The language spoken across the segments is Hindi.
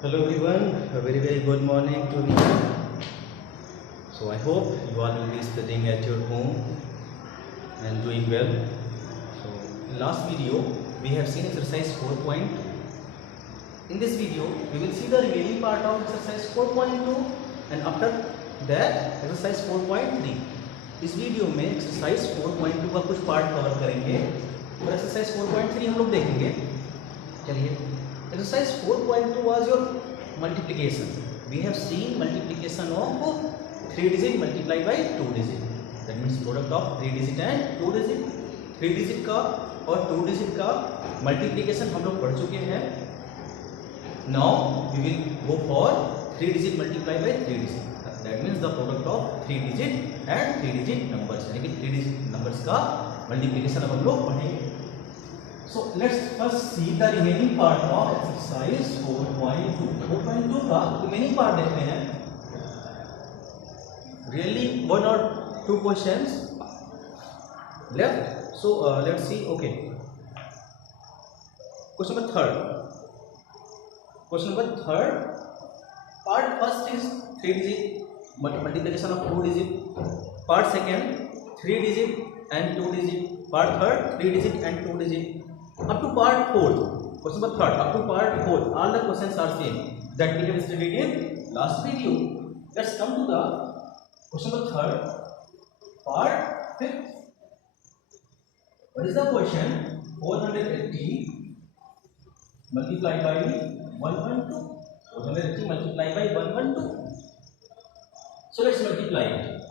Hello everyone, a very good morning to everyone. So I hope you all will be studying at your home and doing well. So in last video we have seen exercise 4 point. In this video we will see the remaining part of exercise 4.2 and after that exercise 4.3. इस वीडियो में एक्सरसाइज 4.2 का कुछ पार्ट कवर करेंगे और एक्सरसाइज 4.3 हम लोग देखेंगे. चलिए, exercise 4.2 was your multiplication. We have seen multiplication of 3 digit multiplied by 2 digit. That means product of 3 digit and 2 digit. 3 digit का और 2 digit का multiplication हम लोग पढ़ चुके हैं. Now we will go for 3 digit multiplied by 3 digit. That means the product of 3 digit and 3 digit numbers. यानी कि 3 digit numbers का multiplication अब हम लोग पढ़ेंगे. So let's first see the remaining part of exercise 4.2. 4.2 का remaining part देखते हैं. Really one or two questions left. So let's see. Okay. Question number third. Question number third. Part first is 3 digit multiplication of 2 digit. Part second 3 digit and 2 digit. Part third 3 digit and 2 digit. Up to part 4th, question number 3rd, up to part 4th, all the questions are same that we have studied in last video. Let's come to the question number 3rd, part 5th. What is the question? 480 multiplied by 112. 480 multiplied by 112. So let's multiply it.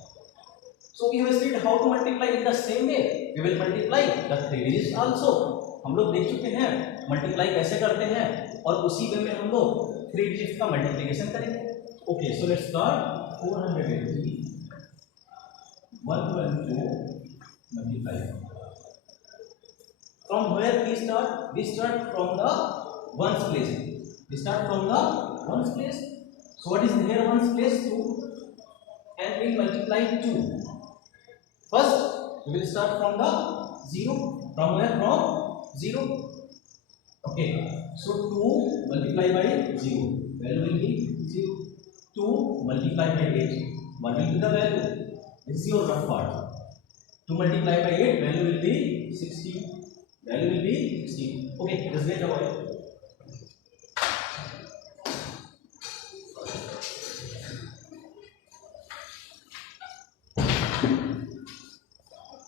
So we have studied how to multiply in the same way. We will multiply the 3 digits also. हम लोग देख चुके हैं मल्टीप्लाई कैसे करते हैं और उसी वे में हम लोग 3 डिजिट का मल्टीप्लिकेशन करेंगे. Okay, so let's start. 480 112 multiply. From where we start? We start from the ones place. We start from the ones place. So what is here ones place? 2 and we multiply 2. First we will start from the 0. From where? From 0. Okay, so 2 multiplied by 0, value will be 0. 2 multiplied by 8, what will be the value? This is your rough part. 2 multiplied by 8, value will be 16. Value will be 16. Okay, let's get away.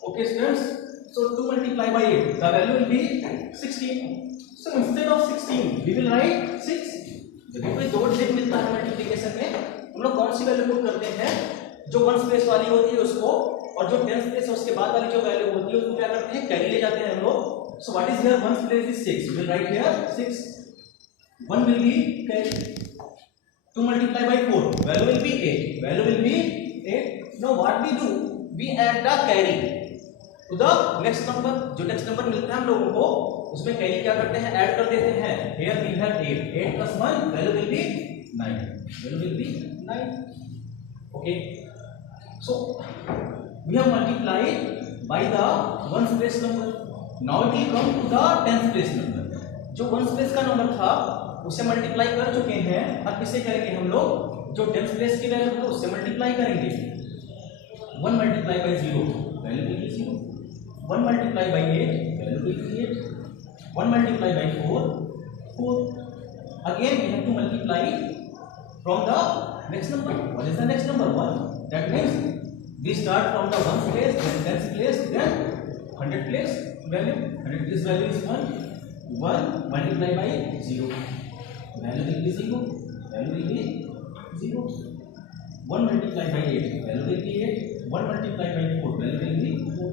Okay students, so 2 multiplied by 8, the value will be 16. So instead of 16, we will write 6. जब भी कोई दो डिजिट मिलता है मल्टीप्लिकेशन में, हम लोग कौन सी वैल्यू पुट करते हैं? जो वन प्लेस वाली होती है उसको, और जो टेंस प्लेस है उसके बाद वाली जो वैल्यू होती है उसको क्या करते हैं? कैरी ले जाते हैं हम लोग. So what is here? One place is 6. We will write here 6. 1 will be carry. 2 multiplied by 4, value will be 8. Value will be 8. Now what we do? We add the carry to the next number. जो next number मिलता है हम लोगों को उसमें कैरी क्या करते हैं? ऐड कर देते हैं. Here we have 8. 8 plus 1, value will be 9. Value will be 9. Okay. So we have multiplied by the ones place number. Now we come to the tens place number. जो ones place का नंबर था उसे मल्टीप्लाई कर चुके हैं. अब किसे करेंगे हम लोग? जो टेंस प्लेस की वैल्यू है उससे मल्टीप्लाई करेंगे. 1 multiplied by 0, value will be 0. 1 multiplied by 8, value will be 8. 1 multiplied by 4, 4. Again we have to multiply from the next number. What is the next number? 1. That means we start from the ones place, then tens place, then 100 place value. 100 place value is 1. 1 multiplied by 0, value will be 0. Value will be 0. 1 multiplied by 8, value will be 8. 1 multiplied by 4, value will be 4.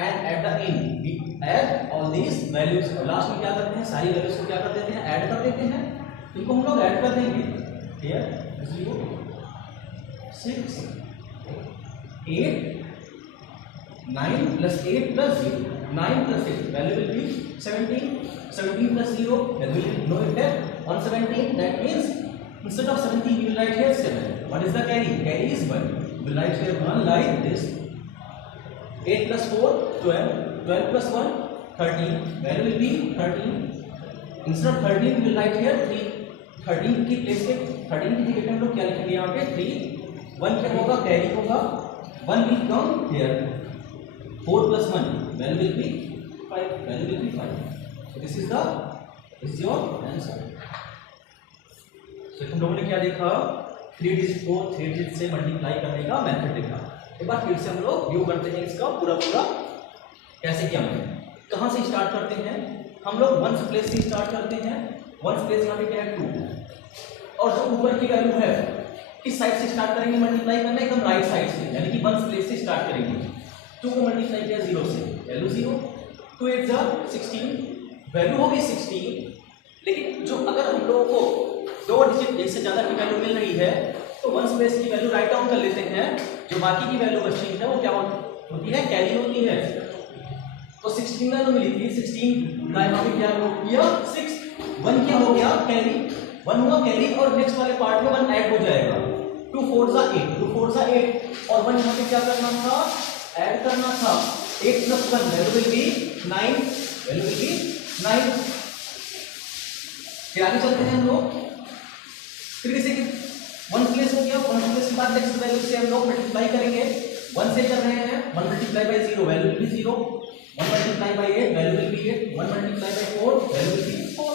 And at the end we add all these values. Last में क्या करते हैं? सारी वैल्यूज को क्या कर देते हैं? ऐड कर देते हैं. इनको हम लोग ऐड कर देंगे. Here 0 6 8 9 plus 8 plus 0, 9 plus 8, value will be 17. 17 plus 0, value will be no effect on 17. That means instead of 17 we will write here 7. What is the carry? Carry is 1. We will write here 1 like this. 8 plus 4 12. 12 plus 1 13. Value will be 13. Instead of 13 we will write here 3। 13 की प्लेस पे 13 की जगह पे हम लोग क्या लिखेंगे यहाँ पे 3। 1 क्या होगा, कैरी होगा, 1 will come here, 4 plus 1 value will be 5, value will be 5। so this is your answer। so तुम लोगों ने क्या देखा, 3 डिजिट को 3 डिजिट से मल्टीप्लाई करने का मेथड देखा। एक बार फिर से हम लोग व्यू करते हैं इसका पूरा कैसे किया हमने। कहाँ से स्टार्ट करते हैं हम लोग, 1 प्लेस से स्टार्ट करते हैं। 1 प्लेस यहाँ पे क्या है 2, और जो ऊपर की वैल्यू है किस साइड से स्टार्ट करेंगे मल्टीप्लाई करना, एकदम राइट साइड से, यानी कि 1 प्लेस से स्टार्ट करेंगे। 2 को मल्टीप्लाई किया 0 से, वैल्यू 0, 2 8 जा 16, वैल्यू होगी 16। लेकिन जो अगर हम लोगों को 2 डिजिट एक से ज्यादा की वैल्यू मिल रही है तो 1 प्लेस की वैल्यू राइट डाउन कर लेते हैं, जो बाकी की वैल्यू बची है वो क्या होती है, कैरी होती है। तो 16 ना तो मिली थी, 16 का यहाँ पे क्या हो गया 6, 1 क्या हो गया कैरी, 1 हुआ कैरी, और नेक्स्ट वाले पार्ट में 1 ऐड हो जाएगा, 2 4 जा 8, 2 4 जा 8, और 1 यहाँ पे क्या करना था, ऐड करना था। 8 plus 1 value will B 9, value will B 9। फिर आगे चलते हैं हम लोग, फिर जैसे कि 1 प्लेस हो गया, 1 प्लेस के बाद नेक्स्ट वैल्यू से हम लोग मल्टीप्लाई करेंगे। 1 से कर रहे हैं, 1 multiply by 0 value will be 0, 1 multiply by 8 value will be 8, 1 multiply by 4 value will be 4।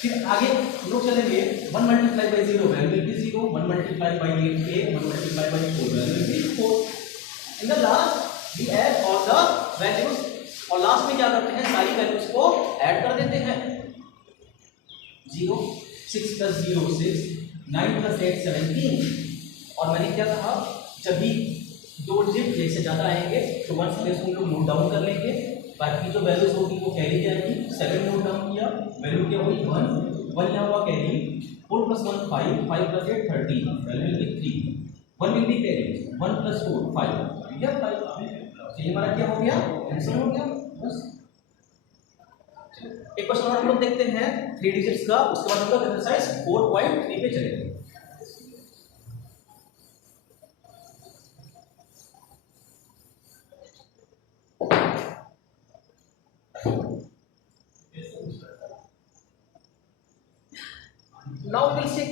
फिर आगे हम लोग चलेंगे, 1 multiply by 0 value will be 0, 1 multiply by 8 1 multiply by 4 value will be 4। In the last we add all the values, और लास्ट में क्या करते हैं, सारी वैल्यूज को ऐड कर देते हैं। 0 6 plus 0 6, 9 plus 8 17। और मैंने क्या कहा, जब भी 2 डिजिट एक से ज्यादा आएंगे तो 1 प्लेस को हम लोग नोट डाउन कर लेंगे, बाकी जो वैल्यूज होगी वो कैरी जाएगी। 7 नोट डाउन किया, वैल्यू क्या हुई 1 यहाँ हुआ carry, 4 plus 1 5, 5 plus 8 13, value will B 3, 1 will be carry, 1 plus 4 5, ठीक है 5। तो ये हमारा क्या हो गया, आंसर हो गया बस। एक क्वेश्चन और हम लोग देखते हैं 3 डिजिट्स का, उसके बाद हम लोग एक्सरसाइज 4.3 पे चलेंगे। Now we will see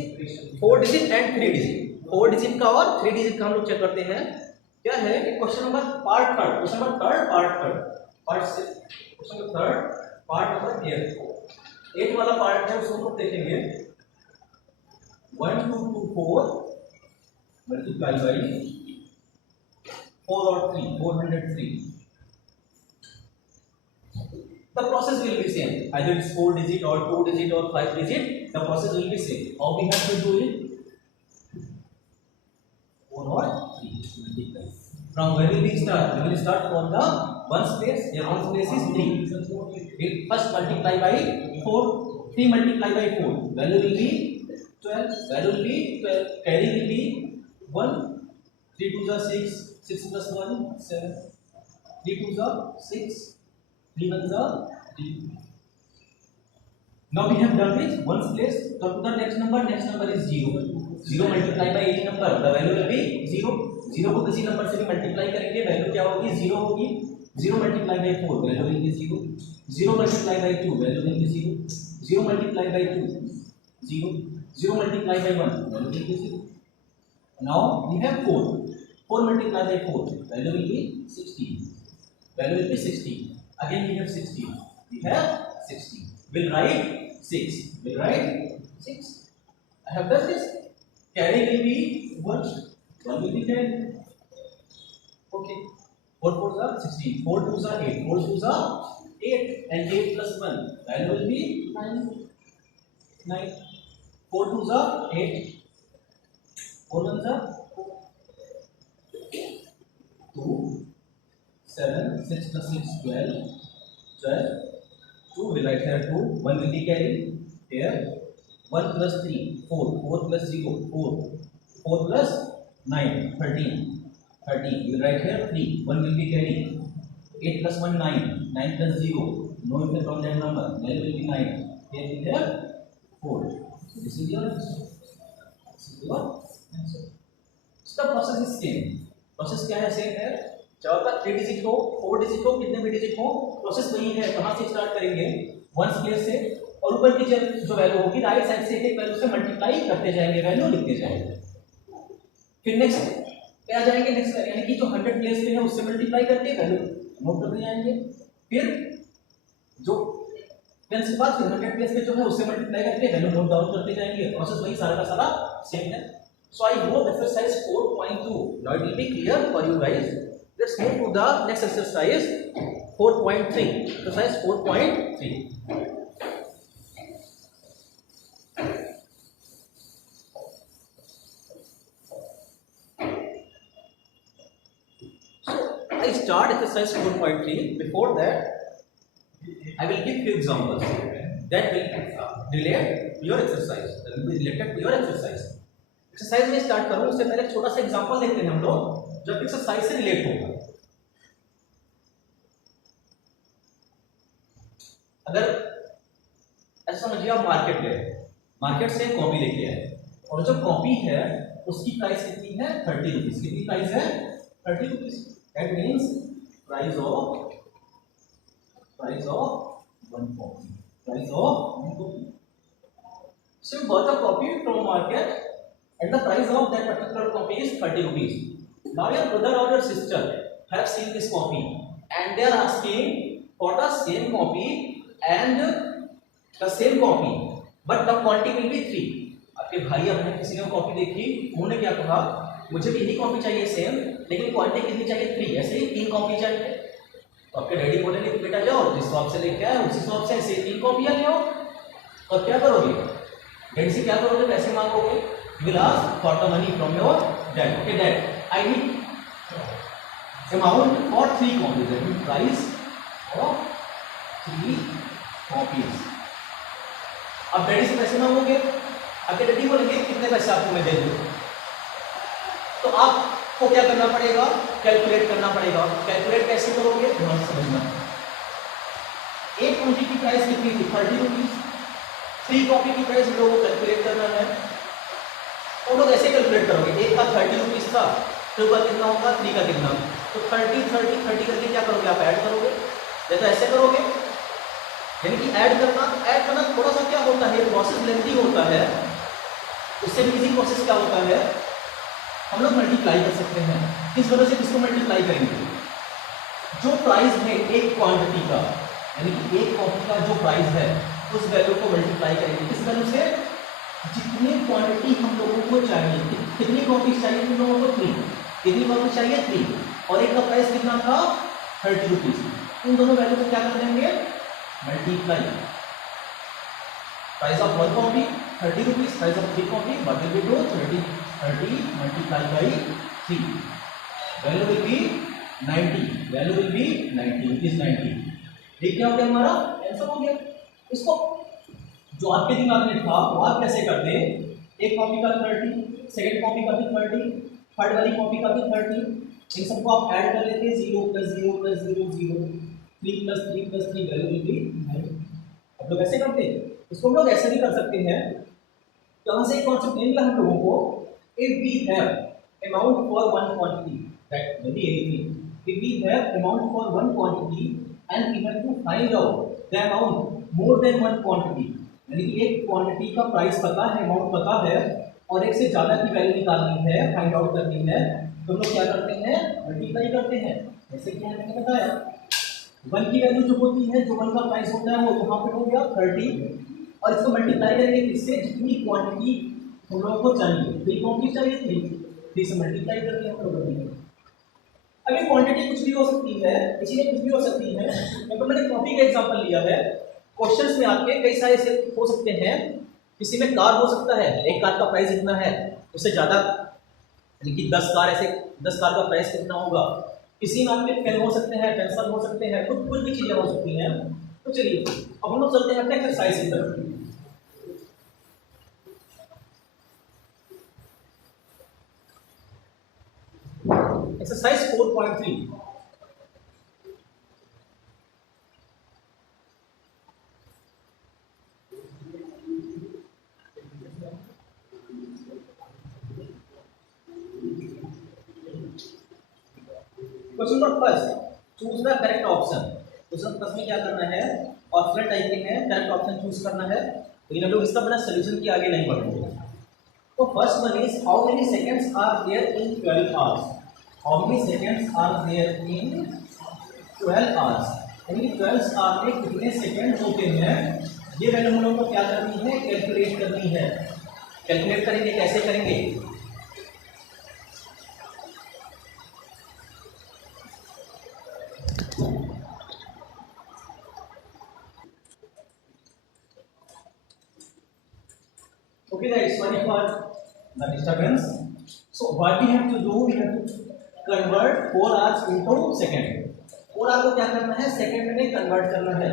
4 digit and 3 digit. 4 digit का और 3 डिजिट का हम लोग चेक करते हैं। क्या है, question number part third, question number third part third, part से question number third part number 8 वाला पार्ट है, उसको हम देखेंगे। 1 2 2 4 मल्टीप्लाई बाई 4 और 3 403। The process will be same, either it's 4 digit or 2 digit or 5 digit, the process will be same. How we have to do it, 4 or 3 multiply. From where will we start? We will start from the 1's place. Here 1's place is 3. We first multiply by 4. 3 multiply by 4. Value will be 12. Value will be 12. Carry will be 1. 3 2s are 6. 6 plus 1 7. 3 2s are 6. 3 1s are 3. Now we have done with 1's place. Come to the next number. Next number is 0. 0 multiply by any number. The value will be 0. 0 को किसी नंबर से भी मल्टीप्लाई करेंगे, वैल्यू क्या होगी 0 होगी। 0 multiply by 4 value will be 0। 0 multiply by 2 value will be 0। 0 multiply by 2 0। 0 multiply by 1 value will be 0। Now we have 4। 4 multiply by 4 value will be 16। Value will be 16। Again we have 16. We have 16. We'll write 6. We'll write 6. I have done this. Carry will be 1. 1 will be 10. Okay. 4 4s are 16. 4 2s are 8. 4 2s are 8. And 8 plus 1. Value will be 9. 9. 4 2s are 8. 4 1s are 2. 7, 6 plus 6, 12, 12, 2 will write here 2, 1 will be carried here, 1 plus 3, 4, 4 plus 0, 4, 4 plus 9, 13, 13, we will write here 3, 1 will be carried, 8 plus 1, 9, 9 plus 0, no effect on that number, value will be 9, here we have 4, this is your answer. So the process is same, process क्या है same है, चाहे आपका 3 डिजिट हो 4 डिजिट हो कितने भी डिजिट हो, प्रोसेस वही है। कहां से स्टार्ट करेंगे, वंस प्लेस से, और ऊपर की जो वैल्यू होगी राइट साइड से एक वैल्यू से मल्टीप्लाई करते जाएंगे, वैल्यू लिखते जाएंगे। फिर नेक्स्ट क्या आ जाएंगे, नेक्स्ट यानी कि जो 100 प्लेस पे है उससे मल्टीप्लाई करके वैल्यू नोट करते जाएंगे। फिर जो टेंस के बाद 100 प्लेस पे जो है उससे मल्टीप्लाई करके वैल्यू नोट डाउन करते जाएंगे। प्रोसेस वही सारा का सारा सेम है। So I hope exercise 4.2 now it will be clear for you guys. Let's move to the next exercise 4.3. Exercise 4.3. I start exercise 4.3. Before that, I will give few examples that will relate your exercise. That will be related to your exercise. Exercise में स्टार्ट करूं उससे पहले छोटा सा एग्जांपल देखते हैं हम लोग जो एक्सरसाइज से रिलेट होगा। अगर ऐसा समझिए आप मार्केट गए, मार्केट से कॉपी लेके आए और जो कॉपी है उसकी प्राइस कितनी है 30 रुपीज। कितनी प्राइस है 30 rupees. That means price of one copy, price of one copy. So you bought a copy from market and the price of that particular copy is 30 rupees. Now your brother or your sister have seen this copy and they are asking for the same copy and the same copy but the quantity will be 3. आपके भाई या बहन किसी ने कॉपी देखी, उन्होंने क्या कहा मुझे भी यही कॉपी चाहिए सेम, लेकिन क्वांटिटी कितनी चाहिए 3, ऐसे ही 3 कॉपी चाहिए। तो आपके डैडी बोलेंगे बेटा जाओ जिस शॉप से लेके आए उसी शॉप से ऐसे 3 कॉपियां ले आओ। और क्या करोगे, डैडी से क्या करोगे, पैसे मांगोगे। will ask for the money from your dad. Okay, dad, I need amount for 3 copies. That means price of 3 copies. अब डैडी से पैसे मांगोगे, आपके डैडी बोलेंगे कितने पैसे आपको मैं दे दूं। तो आपको क्या करना पड़ेगा, कैलकुलेट करना पड़ेगा। कैलकुलेट कैसे करोगे ध्यान समझना। एक क्वांटिटी की प्राइस कितनी थी 30 रुपीज, 3 कॉपी की प्राइस लोगों को कैलकुलेट करना है। तो लोग ऐसे कैलकुलेट करोगे, एक का 30 रुपीज था, 2 का कितना होगा 3 का कितना, तो 30 30 30 करके क्या करोगे आप ऐड करोगे, या तो ऐसे करोगे। यानी कि ऐड करना थोड़ा सा क्या होता है, प्रोसेस लेंथी होता है। उससे भी इजी प्रोसेस क्या होता है, हम लोग मल्टीप्लाई कर सकते हैं। किस वजह से किसको मल्टीप्लाई करेंगे, जो प्राइस है एक क्वांटिटी का, यानी कि एक कॉपी का जो प्राइस है उस वैल्यू को मल्टीप्लाई करेंगे। किस वैल्यू से, जितनी क्वांटिटी हम लोगों को चाहिए, कितनी कॉपी चाहिए हम लोगों को 3, कितनी कॉपी चाहिए 3, और एक का प्राइस कितना था 30 रुपीज। इन दोनों वैल्यू को क्या कर देंगे multiply. Price of 1 copy 30 rupees, price of 3 copy what will be 30 multiplied by 3, value will B 90, value will B 90 rupees 90। ठीक है, हो गया हमारा आंसर हो गया। इसको जो आपके दिमाग में था वो आप कैसे करते, एक कॉपी का 30, सेकंड कॉपी का भी 30, थर्ड वाली कॉपी का भी 30, इन सबको आप ऐड कर लेते हैं 0 + 0 + 0 0, 3 + 3 + 3 वैल्यू विल बी 9। अब लोग ऐसे करते हैं, इसको हम लोग ऐसे भी कर सकते हैं। तो यहाँ से एक कॉन्सेप्ट मिल रहा है हम लोगों को, if we have amount for one quantity that may be anything, if we have amount for one quantity and we have to find out the amount more than one quantity, यानी कि एक क्वांटिटी का प्राइस पता है, अमाउंट पता है, और एक से ज्यादा की वैल्यू निकालनी है, फाइंड आउट करनी है, तो लोग क्या करते हैं मल्टीप्लाई करते हैं। जैसे कि मैंने बताया 1 की वैल्यू जो होती है, जो 1 का प्राइस होता है वो यहाँ पे हो गया 30, और इसको मल्टीप्लाई करेंगे किससे, जितनी क्वांटिटी हम लोगों को चाहिए, 3 क्वांटिटी चाहिए 3 से मल्टीप्लाई करके हम लोग करेंगे। अब ये क्वांटिटी कुछ भी हो सकती है, इसीलिए कुछ भी हो सकती है। तो मैंने कॉपी का एग्जांपल लिया है। क्वेश्चंस में आपके कई सारे ऐसे हो सकते हैं, किसी में कार हो सकता है, एक कार का प्राइस इतना है, उससे ज़्यादा यानी कि 10 कार, ऐसे 10 कार का प्राइस कितना होगा। किसी में आपके पेन हो सकते हैं, पेंसिल हो सकते हैं, कुछ भी चीज़ें हो सकती हैं। तो चलिए अब हम लोग चलते हैं एक्सरसाइज की तरफ। Exercise 4.3। Question number first, choose the correct option. तो सब में क्या करना है, ऑप्शनल टाइपिंग है, करेक्ट ऑप्शन चूज करना है, लेकिन हम लोग इसका बिना सोल्यूशन के आगे नहीं बढ़ेंगे। तो first one is how many seconds are there in 12 hours, how many seconds are there in 12 hours, यानी 12 आवर में कितने सेकंड होते हैं, ये वैल्यू हम लोग को क्या करनी है, कैलकुलेट करनी है। कैलकुलेट करेंगे, कैसे करेंगे, okay guys, sorry for the disturbance. So what we have to do, we have to convert 4 hours into second। 4 hour को क्या करना है, सेकंड में कन्वर्ट करना है।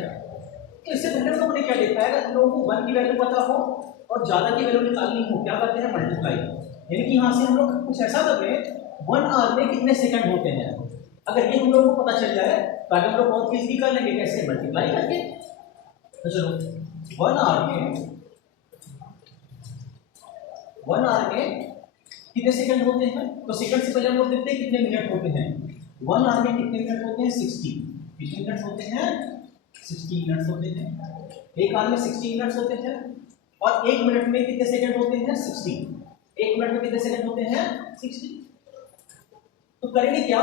तो इससे पहले तो हमने क्या देखा है, हम लोगों को 1 की वैल्यू पता हो और ज्यादा की वैल्यू निकालनी हो, क्या करते हैं, मल्टीप्लाई। यानी कि यहाँ से हम लोग कुछ ऐसा कर रहे हैं, 1 आवर में कितने सेकंड होते हैं, अगर ये हम लोगों को पता चल जाए तो आगे हम लोग बहुत इजीली कर लेंगे, कैसे, मल्टीप्लाई करके। तो चलो 1 आवर में कितने सेकंड होते हैं, तो सेकंड से पहले हम लोग देखते हैं कितने मिनट होते हैं। 1 आवर में कितने मिनट होते हैं, 60। कितने मिनट होते हैं, 60 मिनट होते हैं। एक आवर में 60 मिनट होते हैं, और 1 मिनट में कितने सेकंड होते हैं, 60। 1 मिनट में कितने सेकंड होते हैं, 60। तो करेंगे क्या,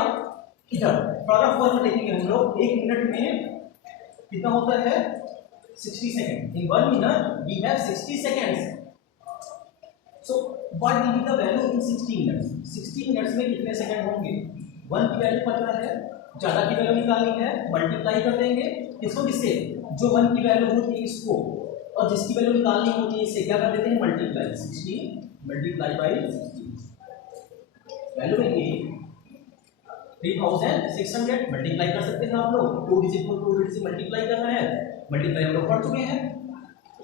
इधर प्रोडक्ट फॉर्म में देखेंगे हम लोग, 1 मिनट में कितना होता है, 60 second. In 1 minute we have 60 seconds. So what will be the value in 60 minutes? 60 minutes में कितने सेकंड होंगे, 1 की वैल्यू पता है, ज्यादा की वैल्यू निकालनी है, मल्टीप्लाई कर देंगे इसको किससे, जो 1 की वैल्यू होती है इसको, और जिसकी वैल्यू निकालनी होती है इससे क्या कर देते हैं, मल्टीप्लाई। 60 मल्टीप्लाई बाई 60 वैल्यू है 3600। मल्टीप्लाई कर सकते हैं आप लोग, 2 डिजिट को 2 डिजिट से मल्टीप्लाई करना है, मल्टीप्लाई हम लोग पढ़ चुके हैं।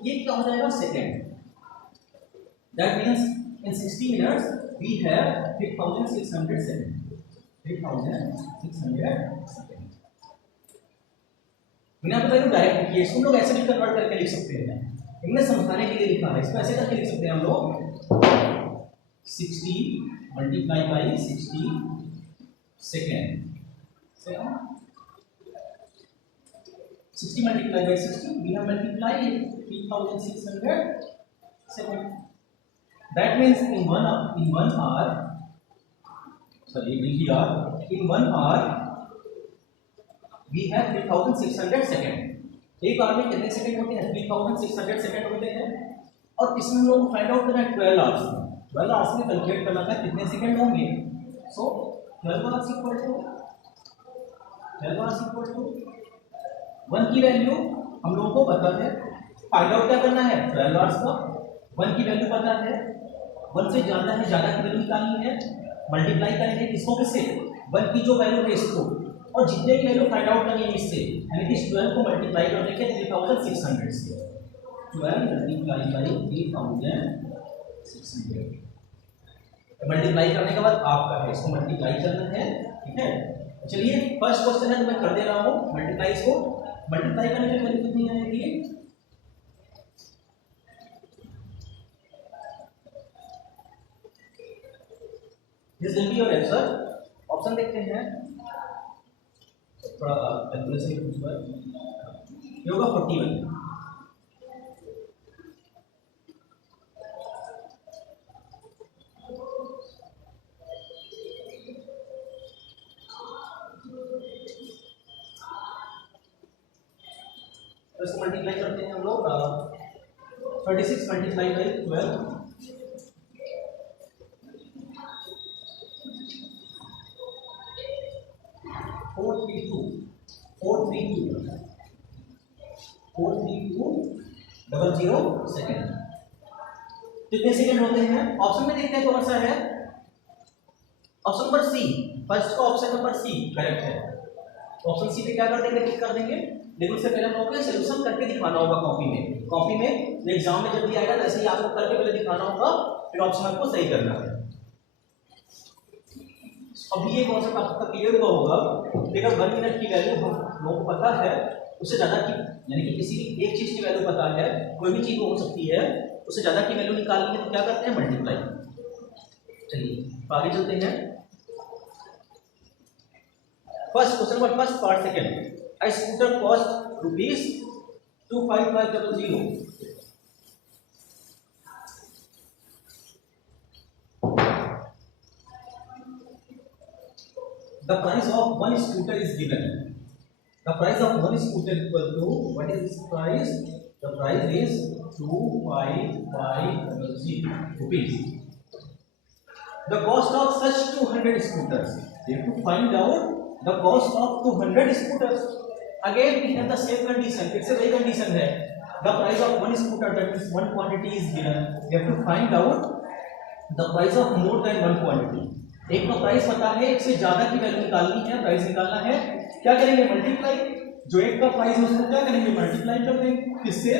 ये क्या हो जाएगा, second. That means in 60 minutes we have 3600 seconds। 3600 seconds। मैंने आपको वैल्यू डायरेक्ट किया, इसको हम लोग ऐसे भी कन्वर्ट करके लिख सकते हैं, इनमें समझाने के लिए लिखा है, इसको ऐसे करके लिख सकते हैं हम लोग 60 multiply by 60 second. 60 multiply by 60 we have multiplied 3600 seconds। That means in one hour, sorry, in 1 hour we have 3600 second. एक आवर में कितने सेकंड होते हैं, 3600 सेकंड होते हैं, और इसमें हम लोग फाइंड आउट करना है 12 आवर्स में। 12 आवर्स में कैलकुलेट करना था कितने सेकंड होंगे। सो 12 आवर्स इक्वल टू 1 की वैल्यू हम लोगों को पता है, फाइंड आउट क्या करना है, 12 आवर्स का। 1 की वैल्यू पता है, 1 से ज्यादा है, ज्यादा की वैल्यू निकालनी है, मल्टीप्लाई करेंगे किसको, किससे, 1 की जो वैल्यू है इसको, और जितने की वैल्यू फाइंड आउट करनी है इससे, यानी कि 12 को मल्टीप्लाई कर देंगे 3600 से। 12 मल्टीप्लाई बाई 3600, मल्टीप्लाई करने के बाद आपका है, इसको मल्टीप्लाई करना है, ठीक है। चलिए फर्स्ट क्वेश्चन है तो मैं कर दे रहा हूँ मल्टीप्लाई, इसको मल्टीप्लाई करने की वैल्यू कितनी आएगी, this will be your answer. Option देखते हैं, थोड़ा कैलकुलेशन कुछ पर ये होगा 41। तो इसको मल्टीप्लाई करते हैं हम लोग, 36 मल्टीप्लाई बाई 12 432 सेकंड। कितने सेकंड होते हैं, ऑप्शन में देखते हैं कौन सा है, ऑप्शन नंबर सी, फर्स्ट का ऑप्शन नंबर सी करेक्ट है। ऑप्शन सी पे क्या कर देंगे, टिक कर देंगे, लेकिन उससे पहले हम लोग को सॉल्यूशन करके दिखाना होगा कॉपी में एग्जाम में जब भी आएगा तो ऐसे ही आपको करके पहले दिखाना होगा, फिर ऑप्शन आपको सही करना है। अब ये कॉन्सेप्ट आपका क्लियर हुआ होगा, अगर 1 मिनट की वैल्यू हम लोगों को पता है, उससे ज़्यादा की, यानी कि किसी भी एक चीज़ की वैल्यू पता है, कोई भी चीज़ हो सकती है, उससे ज़्यादा की वैल्यू निकालनी है तो क्या करते हैं, मल्टीप्लाई। चलिए आगे चलते हैं, फर्स्ट क्वेश्चन पर first part second. A scooter cost rupees 25500. The price of one scooter is given. The price of one scooter equal to, what is this price? The price is 25500 rupees. The cost of such 200 scooters. You have to find out the cost of 200 scooters. Again, we have the same condition. It's a very condition है. The price of one scooter, that means one quantity is given. You have to find out the price of more than one quantity. एक का प्राइस पता है, एक से ज्यादा की वैल्यू निकालनी है, प्राइस निकालना है, क्या करेंगे? मल्टीप्लाई. जो एक का प्राइस है उसको क्या करेंगे? मल्टीप्लाई कर देंगे. किससे?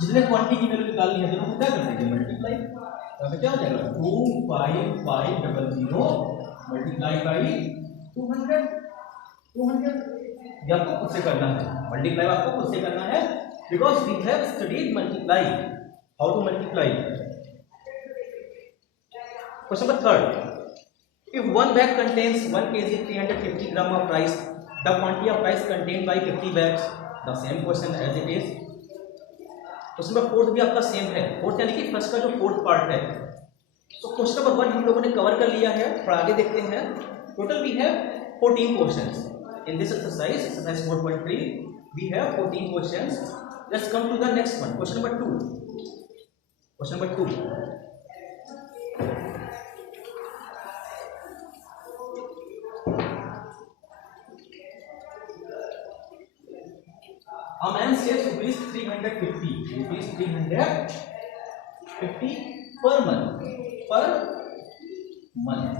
जितने क्वांटिटी की वैल्यू निकालनी है दोनों को क्या कर देंगे? मल्टीप्लाई. तो क्या हो जाएगा? 25500 मल्टीप्लाई बाई 200. 200 ये आपको खुद से करना है. मल्टीप्लाई आपको खुद से करना है, because we have studied multiply. How to multiply? Question number 3. If one bag contains 1 kg 350 gram of rice, the quantity of rice contained by 50 bags. The same question as it is. Question number 4 भी आपका सेम है. फोर्थ यानी कि फर्स्ट का जो फोर्थ पार्ट है. तो क्वेश्चन नंबर 1 हम लोगों ने कवर कर लिया है. थोड़ा आगे देखते हैं. Total we have 14 questions in this exercise. Exercise 4.3 we have 14 questions. Let's come to the next one. Question number 2. Question number 2. A man saves rupees 350 per month. Per month.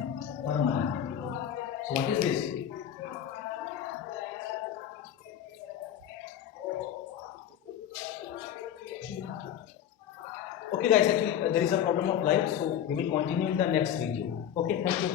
So what is this? Okay guys, actually there is a problem of light, so we will continue in the next video. Okay, thank you.